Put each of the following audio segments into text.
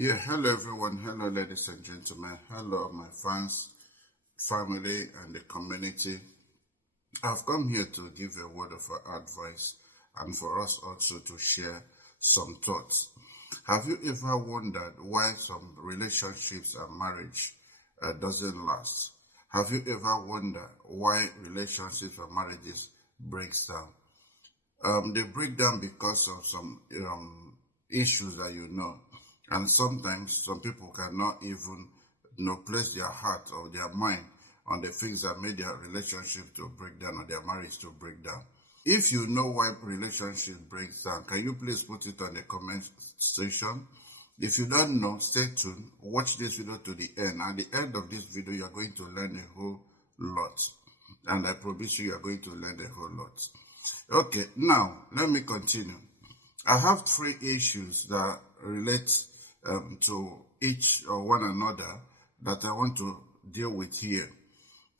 Hello everyone. Hello, ladies and gentlemen. Hello, my fans, family, and the community. I've come here to give a word of advice and for us also to share some thoughts. Have you ever wondered why some relationships and marriage doesn't last? Have you ever wondered why relationships and marriages breaks down? They break down because of some issues that and sometimes some people cannot even place their heart or their mind on the things that made their relationship to break down or their marriage to break down. If you know why relationship breaks down, can you please put it on the comment section? If you don't know, stay tuned. Watch this video to the end. At the end of this video, you are going to learn a whole lot. And I promise you are going to learn a whole lot. Okay, now let me continue. I have three issues that relate to each or one another that I want to deal with here.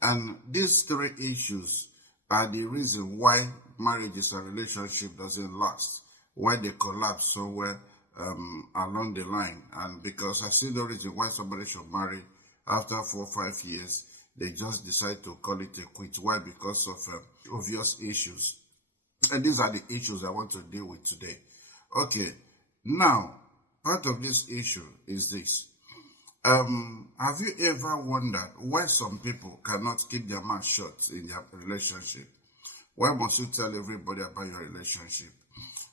And these three issues are the reason why marriages and relationship doesn't last, why they collapse somewhere along the line. And because I see no reason why somebody should marry after 4 or 5 years, they just decide to call it a quit. Why? Because of obvious issues. And these are the issues I want to deal with today. Okay, now, part of this issue is this. Have you ever wondered why some people cannot keep their mouth shut in their relationship? Why must you tell everybody about your relationship?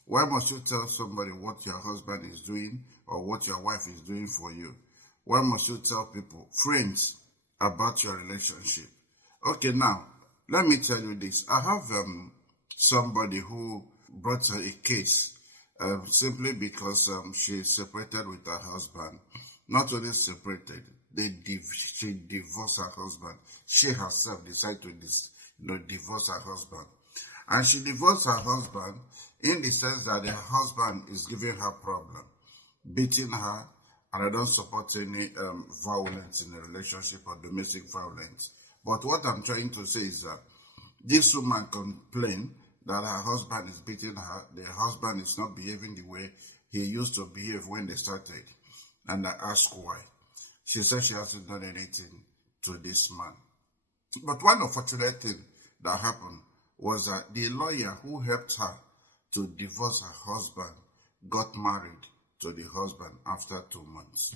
Why must you tell somebody what your husband is doing or what your wife is doing for you? Why must you tell people, friends, about your relationship? Okay, now, let me tell you this. I have somebody who brought a case simply because she separated with her husband. Not only separated, she divorced her husband. She herself decided to divorce her husband. And she divorced her husband in the sense that her husband is giving her problem, beating her, and I don't support any violence in a relationship or domestic violence. But what I'm trying to say is that this woman complained that her husband is beating her, the husband is not behaving the way he used to behave when they started. And I asked why. She said she hasn't done anything to this man. But one unfortunate thing that happened was that the lawyer who helped her to divorce her husband got married to the husband after 2 months.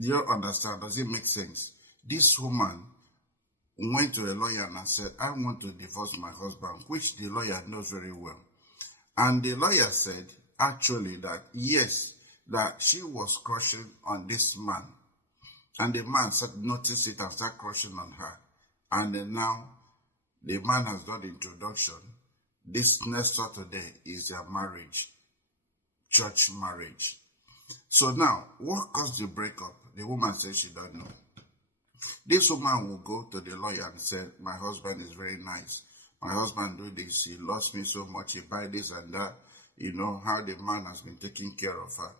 Do you understand? Does it make sense? This woman went to a lawyer and said, I want to divorce my husband, which the lawyer knows very well. And the lawyer said, actually, that yes, that she was crushing on this man. And the man noticed it and started crushing on her. And then now, the man has done the introduction. This next Saturday is their marriage, church marriage. So now, what caused the breakup? The woman said she don't know. This woman will go to the lawyer and say, my husband is very nice. My husband do this. He loves me so much. He buy this and that. You know how the man has been taking care of her.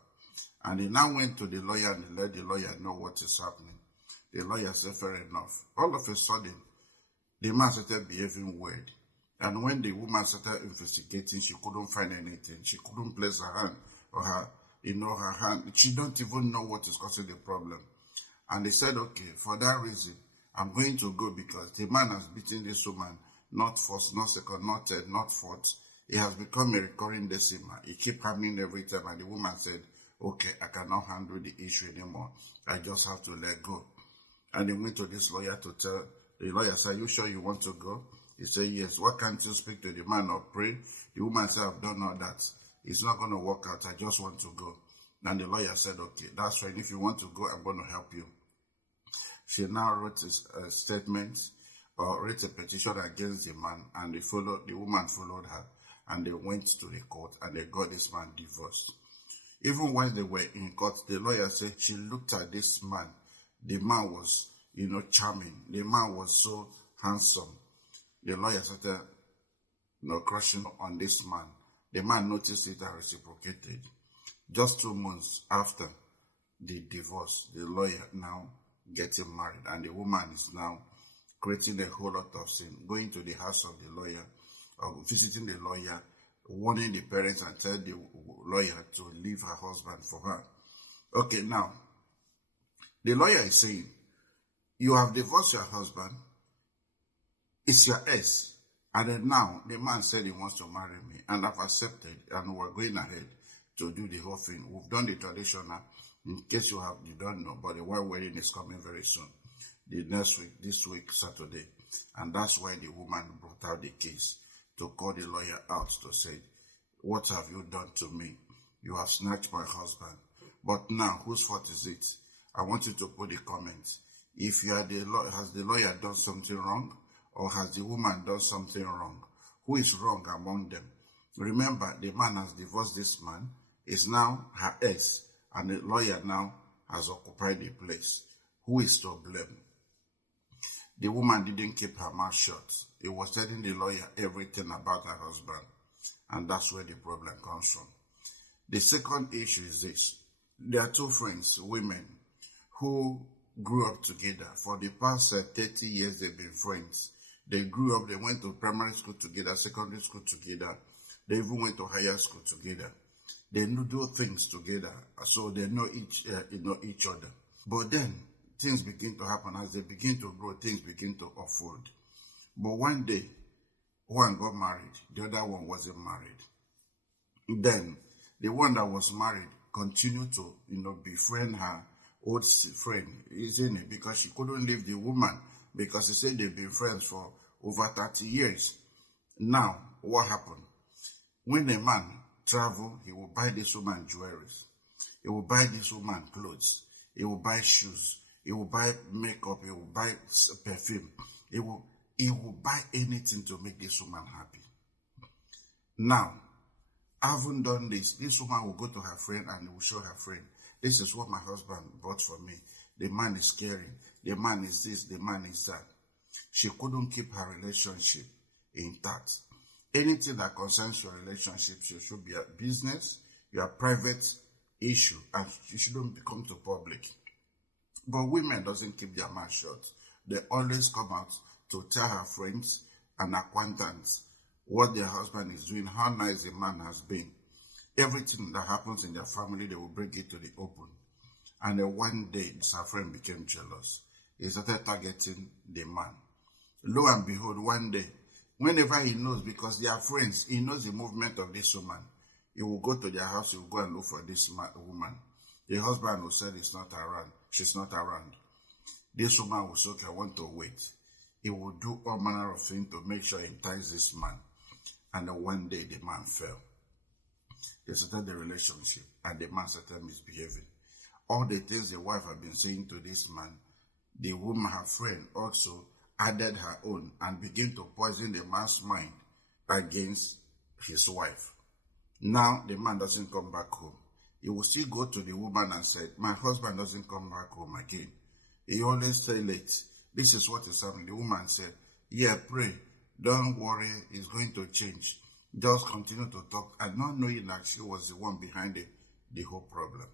And he now went to the lawyer and let the lawyer know what is happening. The lawyer said, fair enough. All of a sudden, the man started behaving weird. And when the woman started investigating, she couldn't find anything. She couldn't place her hand or her hand. She don't even know what is causing the problem. And they said, okay, for that reason, I'm going to go because the man has beaten this woman, not first, not second, not third, not fourth. It has become a recurring decimal. He keep coming every time. And the woman said, okay, I cannot handle the issue anymore. I just have to let go. And they went to this lawyer to tell, the lawyer said, are you sure you want to go? He said, yes. Why can't you speak to the man or pray? The woman said, I've done all that. It's not going to work out. I just want to go. And the lawyer said, okay, that's right. If you want to go, I'm going to help you. She now wrote a statement or wrote a petition against the man, and the woman followed her, and they went to the court and they got this man divorced. Even when they were in court, the lawyer said she looked at this man. The man was, charming. The man was so handsome. The lawyer started, crushing on this man. The man noticed it and reciprocated. Just 2 months after the divorce, the lawyer now getting married, and the woman is now creating a whole lot of sin, going to the house of the lawyer, or visiting the lawyer, warning the parents and tell the lawyer to leave her husband for her. Okay, now, the lawyer is saying, you have divorced your husband, it's your ex, and then now the man said he wants to marry me, and I've accepted, and we're going ahead to do the whole thing. We've done the traditional, in case you don't know, but the white wedding is coming very soon. The next week, this week, Saturday. And that's why the woman brought out the case to call the lawyer out to say, what have you done to me? You have snatched my husband. But now, whose fault is it? I want you to put the comments. If you are has the lawyer done something wrong, or has the woman done something wrong? Who is wrong among them? Remember, the man has divorced this man, is now her ex, and the lawyer now has occupied the place. Who is to blame? The woman didn't keep her mouth shut. He was telling the lawyer everything about her husband, and that's where the problem comes from. The second issue is this. There are two friends, women, who grew up together. For the past 30 years, they've been friends. They grew up, they went to primary school together, secondary school together. They even went to higher school together. They do things together, so they know each other. But then, things begin to happen. As they begin to grow, things begin to unfold. But one day, one got married, the other one wasn't married. Then, the one that was married continued to, befriend her old friend, isn't it? Because she couldn't leave the woman, because he said they've been friends for over 30 years. Now, what happened? When a man travel, he will buy this woman jewelry. He will buy this woman clothes. He will buy shoes. He will buy makeup. He will buy perfume. He will buy anything to make this woman happy. Now, having done this woman will go to her friend and will show her friend, this is what my husband bought for me. The man is caring. The man is this. The man is that. She couldn't keep her relationship intact. Anything that concerns your relationship should be a business, your private issue, and you shouldn't become to public. But women doesn't keep their mouth shut. They always come out to tell her friends and acquaintances what their husband is doing, how nice the man has been. Everything that happens in their family, they will bring it to the open. And then one day, her friend became jealous. He started targeting the man. Lo and behold, one day, whenever he knows, because they are friends, he knows the movement of this woman. He will go to their house, he will go and look for this woman. The husband will say it's not around. She's not around. This woman will say, okay, I want to wait. He will do all manner of things to make sure he entices this man. And then one day the man fell. They started the relationship and the man started misbehaving. All the things the wife had been saying to this man, the woman, her friend, also added her own and began to poison the man's mind against his wife. Now the man doesn't come back home. He will still go to the woman and say, my husband doesn't come back home again. He always stay late. This is what is happening. The woman said, yeah, pray. Don't worry, it's going to change. Just continue to talk, and not knowing that she was the one behind the whole problem.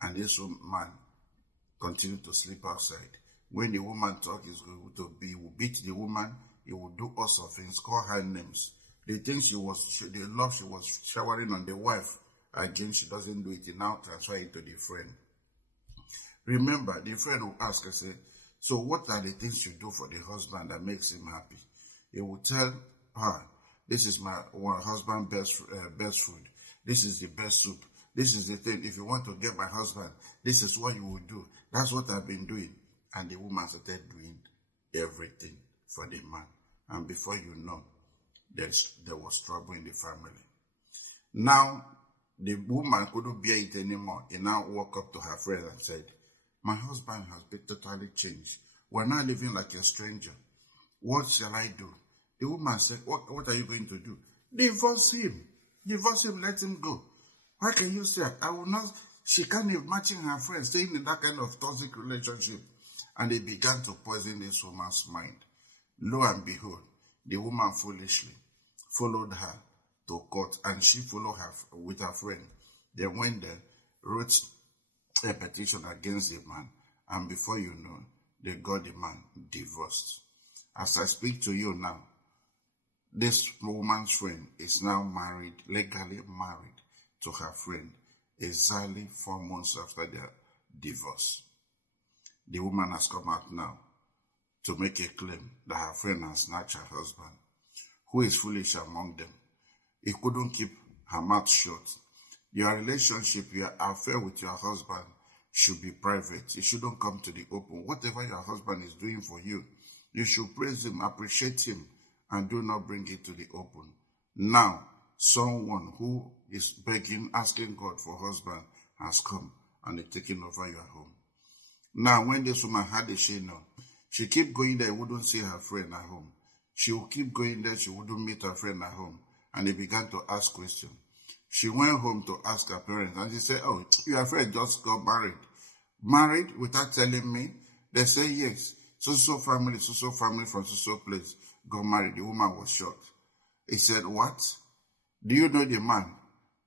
And this man continued to sleep outside. When the woman talk is going to be, he will beat the woman, he will do all sorts of things, call her names. The things the love she was showering on the wife, again, she doesn't do it, he now transfer it to the friend. Remember, the friend will ask her, say, so what are the things you do for the husband that makes him happy? He will tell her, this is my husband's best food. This is the best soup. This is the thing. If you want to get my husband, this is what you will do. That's what I've been doing. And the woman started doing everything for the man. And before you know, there was trouble in the family. Now, the woman couldn't bear it anymore. He now walked up to her friend and said, my husband has been totally changed. We're now living like a stranger. What shall I do? The woman said, what are you going to do? Divorce him. Divorce him, let him go. Why can you say, I will not? She can't imagine her friend staying in that kind of toxic relationship. And they began to poison this woman's mind. Lo and behold, the woman foolishly followed her to court, and she followed her with her friend. They went there, wrote a petition against the man, and before you know, they got the man divorced. As I speak to you now, this woman's friend is now married, legally married to her friend. exactly 4 months after their divorce. The woman has come out now to make a claim that her friend has snatched her husband. Who is foolish among them? He couldn't keep her mouth shut. Your relationship, your affair with your husband should be private. It shouldn't come to the open. Whatever your husband is doing for you, you should praise him, appreciate him, and do not bring it to the open. Now, someone who is begging, asking God for husband has come and is taking over your home. Now, when this woman had a she know, she keep going there, wouldn't see her friend at home. She would keep going there, she wouldn't meet her friend at home. And they began to ask questions. She went home to ask her parents, and she said, oh, your friend just got married. Married without telling me? They say, yes. So family from so place got married. The woman was shocked. He said, what? Do you know the man?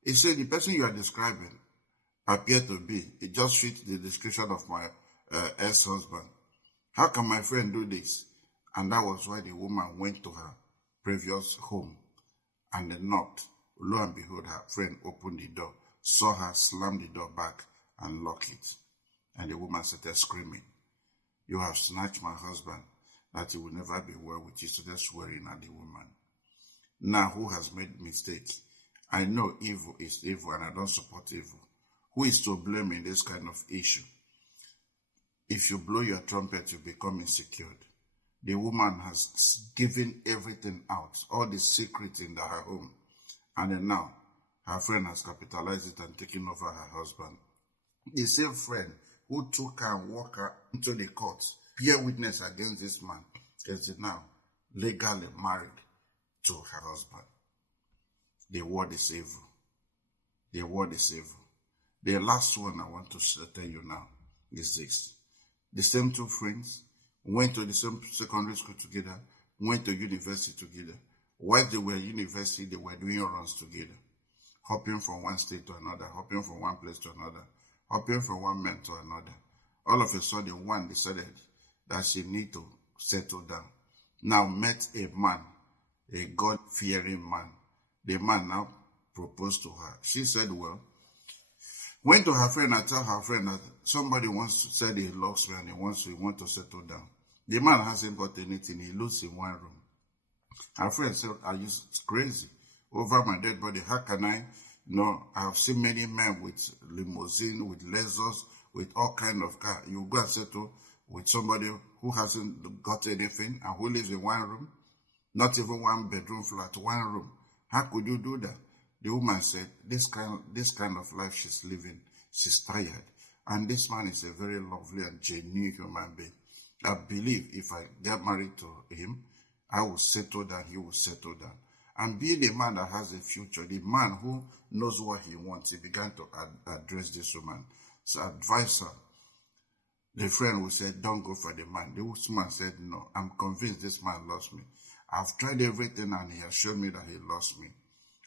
He said, the person you are describing appeared to be, it just fits the description of my ex-husband. How can my friend do this? And that was why the woman went to her previous home and they knocked. Lo and behold, her friend opened the door, saw her slam the door back and lock it. And the woman started screaming, you have snatched my husband, that he will never be well with you. Started swearing at the woman. Now, who has made mistake? I know evil is evil and I don't support evil. Who is to blame in this kind of issue? If you blow your trumpet, you become insecure. The woman has given everything out, all the secrets in her home. And then now, her friend has capitalized it and taken over her husband. The same friend who took her and walked her into the court, bear witness against this man, is now legally married to her husband. The word is evil. The word is evil. The last one I want to tell you now is this. The same two friends went to the same secondary school together, went to university together. While they were in university, they were doing runs together, hopping from one state to another, hopping from one place to another, hopping from one man to another. All of a sudden, one decided that she need to settle down. Now met a man, a God-fearing man. The man now proposed to her. She said, well, went to her friend and tell her friend that somebody wants to say he loves me and he wants to settle down. The man hasn't got anything. He lives in one room. Her friend said, are you crazy? Over my dead body, how can I? No, I have seen many men with limousine, with Lexus, with all kind of car. You go and settle with somebody who hasn't got anything and who lives in one room, not even one bedroom flat, one room. How could you do that? The woman said, this kind of life she's living, she's tired. And this man is a very lovely and genuine human being. I believe if I get married to him, I will settle down, he will settle down. And being a man that has a future, the man who knows what he wants, he began to address this woman. So advise her. The friend will say, don't go for the man. The woman said, no, I'm convinced this man loves me. I've tried everything and he has shown me that he loves me.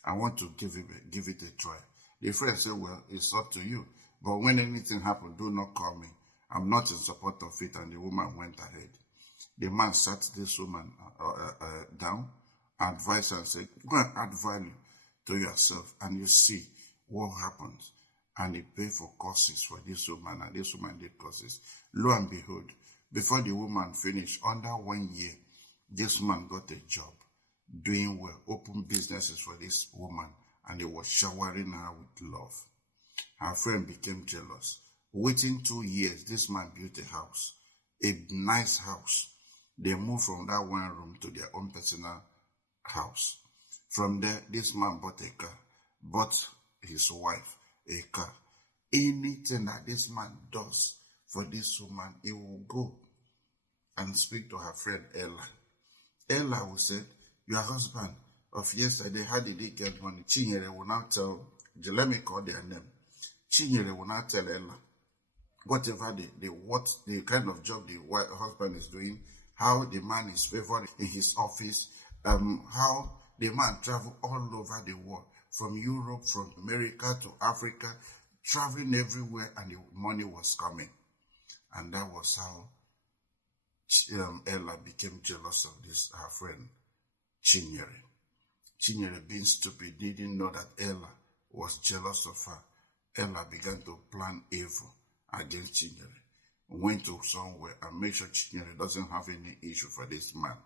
I want to give it a try. The friend said, well, it's up to you. But when anything happens, do not call me. I'm not in support of it. And the woman went ahead. The man sat this woman down, advised her and said, go and add value to yourself and you see what happens. And he paid for courses for this woman and this woman did courses. Lo and behold, before the woman finished, under 1 year, this man got a job, doing well, opened businesses for this woman, and he was showering her with love. Her friend became jealous. Within 2 years, this man built a house, a nice house. They moved from that one room to their own personal house. From there, this man bought a car, bought his wife a car. Anything that this man does for this woman, he will go and speak to her friend Ella. Ella will say, your husband of yesterday, how did he get money? Chinyere will now tell, let me call their name. Chinyere will now tell Ella whatever the kind of job the husband is doing, how the man is favored in his office, how the man traveled all over the world, from Europe, from America to Africa, traveling everywhere, and the money was coming. And that was how Ella became jealous of her friend, Chinyere. Chinyere, being stupid, didn't know that Ella was jealous of her. Ella began to plan evil against Chinyere. Went to somewhere and made sure Chinyere doesn't have any issue for this man.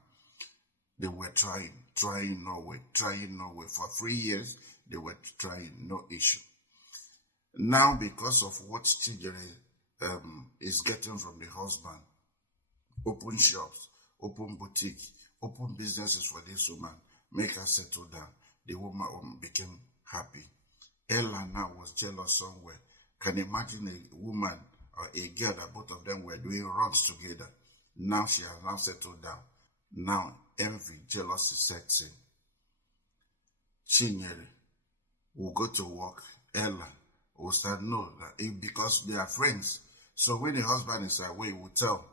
They were trying no way. For 3 years, they were trying, no issue. Now, because of what Chinyere is getting from the husband, open shops, open boutique, open businesses for this woman, make her settle down. The woman became happy. Ella now was jealous somewhere. Can you imagine a woman or a girl that both of them were doing runs together? Now she has now settled down. Now envy, jealousy sets in. Chinyere will go to work. Ella will start because they are friends. So when the husband is away, he will tell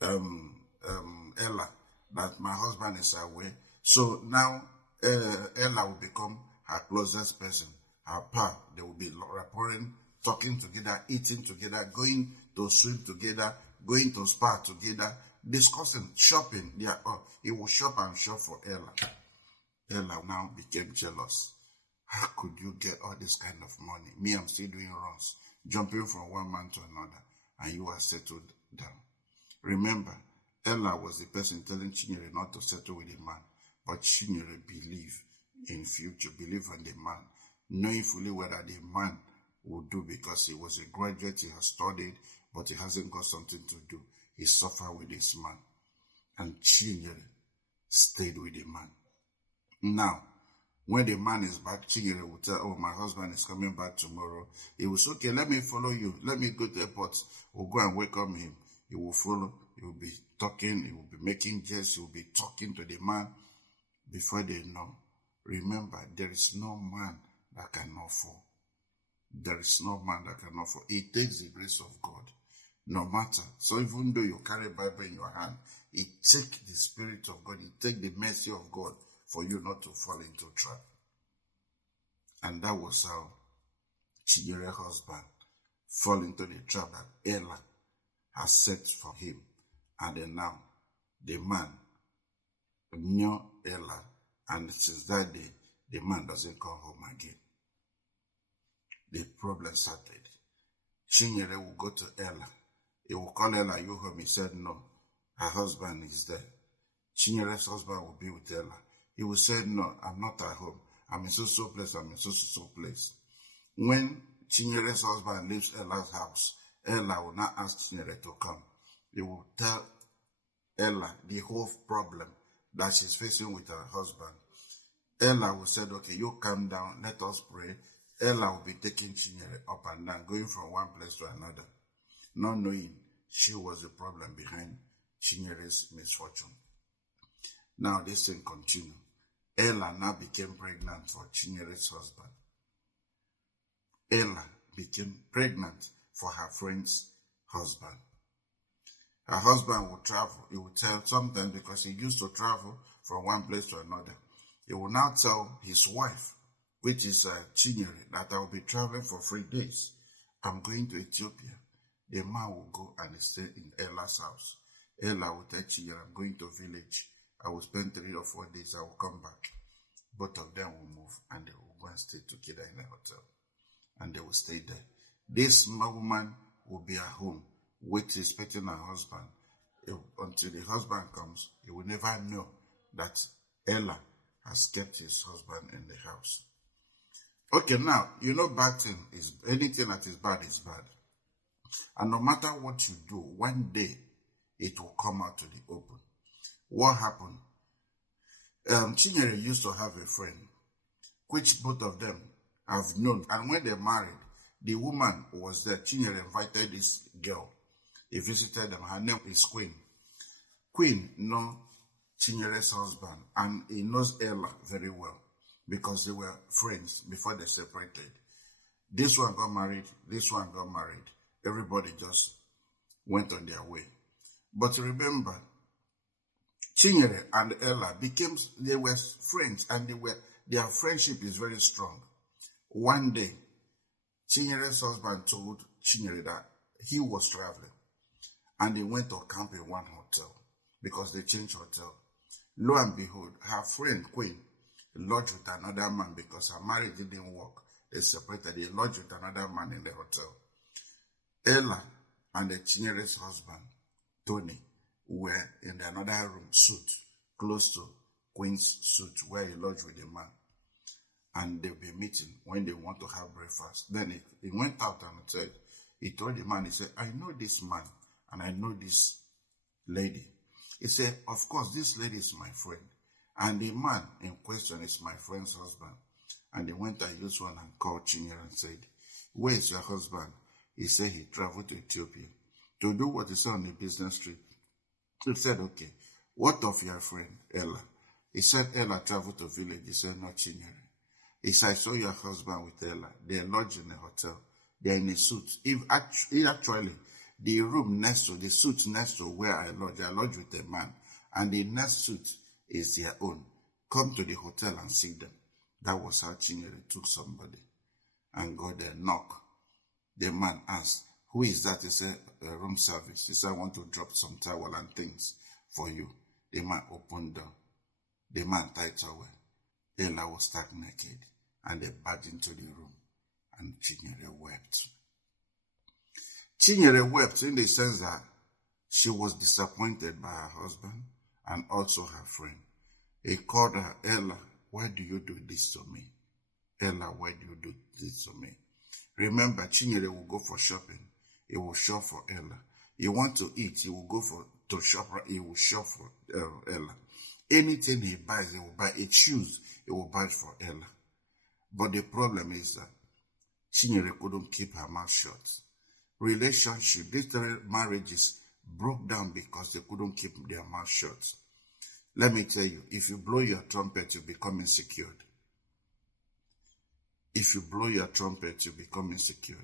Ella that my husband is away. So now Ella will become her closest person, her pal. They will be rapporting, talking together, eating together, going to swim together, going to spa together, discussing, shopping. He will shop and shop for Ella. Ella now became jealous. How could you get all this kind of money? Me, I'm still doing runs, jumping from one man to another, and you are settled down. Remember, Ella was the person telling Chinyere not to settle with a man, but Chinyere believed in future, believed in the man, knowing fully whether the man would do, because he was a graduate, he has studied, but he hasn't got something to do. He suffered with this man. And Chinyere stayed with the man. Now, when the man is back, Chinyere will tell, oh, my husband is coming back tomorrow. He will say, okay, let me follow you. Let me go to the airport. We'll go and welcome him. He will follow. He will be talking. He will be making jests. He will be talking to the man. Before they know, remember, there is no man that cannot fall. There is no man that cannot fall. It takes the grace of God. No matter. So even though you carry Bible in your hand, it takes the Spirit of God. It takes the mercy of God for you not to fall into trap. And that was how Chinyere's husband fall into the trap that Ella has set for him. And then now, the man knew Ella, and since that day, the man doesn't come home again. The problem started. Chinyere will go to Ella. He will call Ella, you home? He said no. Her husband is there. Chinyere's husband will be with Ella. He will say, no, I'm not at home. I'm in so place, I'm in so place. When Chinyere's husband leaves Ella's house, Ella will not ask Chinyere to come. He will tell Ella the whole problem that she's facing with her husband. Ella will say, okay, you calm down, let us pray. Ella will be taking Chinyere up and down, going from one place to another, not knowing she was the problem behind Chinyere's misfortune. Now this thing continued. Ella now became pregnant for Chinyere's husband. Ella became pregnant for her friend's husband. Her husband would travel. He would tell sometimes, because he used to travel from one place to another, he will now tell his wife, which is Chinyere, that I will be traveling for 3 days. I'm going to Ethiopia. The man will go and stay in Ella's house. Ella will tell Chinyere, I'm going to village. I will spend 3 or 4 days. I will come back. Both of them will move and they will go and stay together in a hotel. And they will stay there. This woman will be at home, expecting her husband. Until the husband comes, he will never know that Ella has kept his husband in the house. Okay, now, bad thing is, anything that is bad is bad. And no matter what you do, one day it will come out to the open. What happened? Chinyere used to have a friend, which both of them have known. And when they married, the woman was there. Chinyere invited this girl. He visited them. Her name is Queen. Queen knows Chinyere's husband, and he knows Ella very well, because they were friends before they separated. This one got married, this one got married. Everybody just went on their way. But remember, Chinyere and Ella they were friends, and their friendship is very strong. One day, Chinyere's husband told Chinyere that he was traveling, and they went to camp in one hotel, because they changed hotel. Lo and behold, her friend Queen lodged with another man because her marriage didn't work. They separated. They lodged with another man in the hotel. Ella and the Chinyere's husband, Tony, were in another room, suite, close to Queen's suite, where he lodged with the man. And they'll be meeting when they want to have breakfast. Then he went out and said, he told the man, he said, I know this man and I know this lady. He said, of course, this lady is my friend. And the man in question is my friend's husband. And they went and used one and called Chinyere and said, where is your husband? He said he traveled to Ethiopia to do what he said on the business trip. He said, okay, what of your friend, Ella? He said, Ella traveled to village. He said, no, Chinyere. He said, I saw your husband with Ella. They're lodged in a hotel. They're in a suite. Actually, the room next to, the suite next to where I lodge with a man. And the next suite is their own. Come to the hotel and see them. That was how Chinyere took somebody and got a knock. The man asked, who is that? He said, room service. He said, I want to drop some towel and things for you. The man opened the door. The man tied towel. Ella was stark naked. And they barged into the room, and Chinyere wept. Chinyere wept in the sense that she was disappointed by her husband and also her friend. He called her, Ella, why do you do this to me? Ella, why do you do this to me? Remember, Chinyere will go for shopping. He will shop for Ella. He want to eat. He will go to shop. He will shop for Ella. Anything he buys, he will buy. A shoes, he will buy for Ella. But the problem is that Chinyere couldn't keep her mouth shut. Relationship, literally marriages, broke down because they couldn't keep their mouth shut. Let me tell you, if you blow your trumpet, you become insecure. If you blow your trumpet, you become insecure.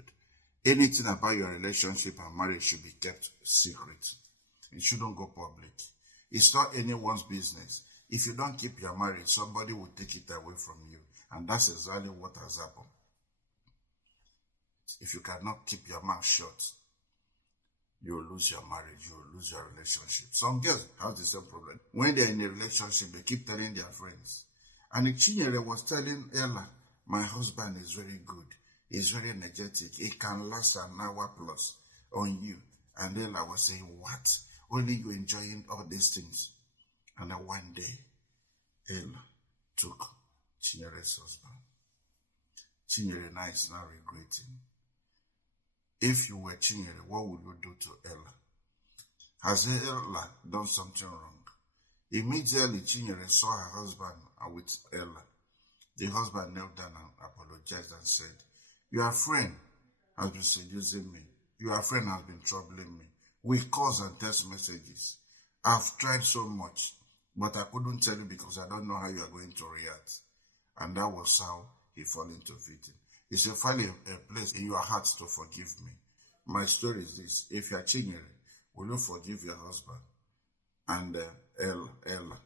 Anything about your relationship and marriage should be kept secret. It shouldn't go public. It's not anyone's business. If you don't keep your marriage, somebody will take it away from you. And that's exactly what has happened. If you cannot keep your mouth shut, you will lose your marriage, you will lose your relationship. Some girls have the same problem. When they're in a relationship, they keep telling their friends. And Chinyere was telling Ella, my husband is very good. He's very energetic. He can last an hour plus on you. And Ella was saying, what? Only you enjoying all these things. And then one day, Ella took Chinyere's husband. Chinyere now is now regretting. If you were Chinyere, what would you do to Ella? Has Ella done something wrong? Immediately, Chinyere saw her husband with Ella. The husband knelt down and apologized and said, your friend has been seducing me. Your friend has been troubling me with calls and text messages. I've tried so much, but I couldn't tell you because I don't know how you are going to react. And that was how he fell into victim. He said, find a place in your heart to forgive me. My story is this. If you are Chinyere, will you forgive your husband? And Ella.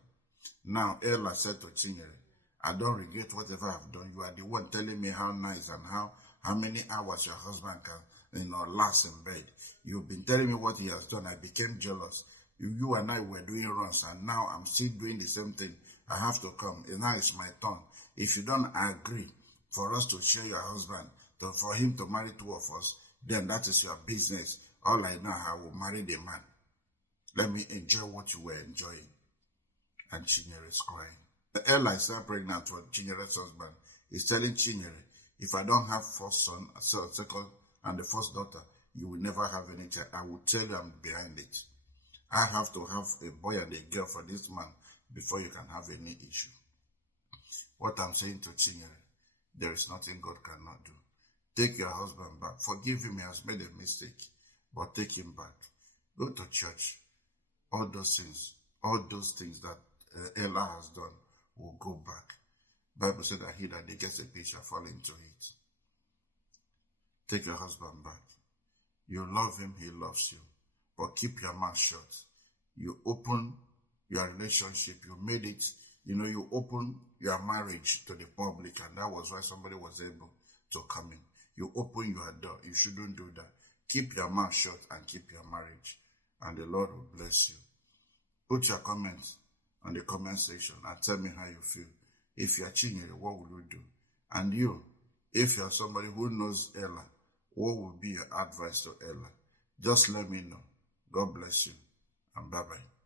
Now, Ella said to Chinyere, I don't regret whatever I've done. You are the one telling me how nice and how many hours your husband can last in bed. You've been telling me what he has done. I became jealous. You and I were doing runs, and now I'm still doing the same thing. I have to come. And now it's my turn. If you don't agree for us to share your husband, for him to marry two of us, then that is your business. All I know, I will marry the man. Let me enjoy what you were enjoying. And Chinyere is crying. Ella is now pregnant with Chinyere's husband. He's telling Chinyere, if I don't have first son, second, and the first daughter, you will never have any child. I will tell you I'm behind it. I have to have a boy and a girl for this man before you can have any issue. What I'm saying to Chinyere, there is nothing God cannot do. Take your husband back. Forgive him, he has made a mistake. But take him back. Go to church. All those things that Ella has done will go back. Bible said that he that gets a pitch shall fall into it. Take your husband back. You love him, he loves you. But keep your mouth shut. You open your relationship. You made it. You open your marriage to the public, and that was why somebody was able to come in. You open your door. You shouldn't do that. Keep your mouth shut and keep your marriage, and the Lord will bless you. Put your comments on the comment section and tell me how you feel. If you are Chinyere, what will you do? And you, If you are somebody who knows Ella, what would be your advice to Ella? Just let me know. God bless you, and bye-bye.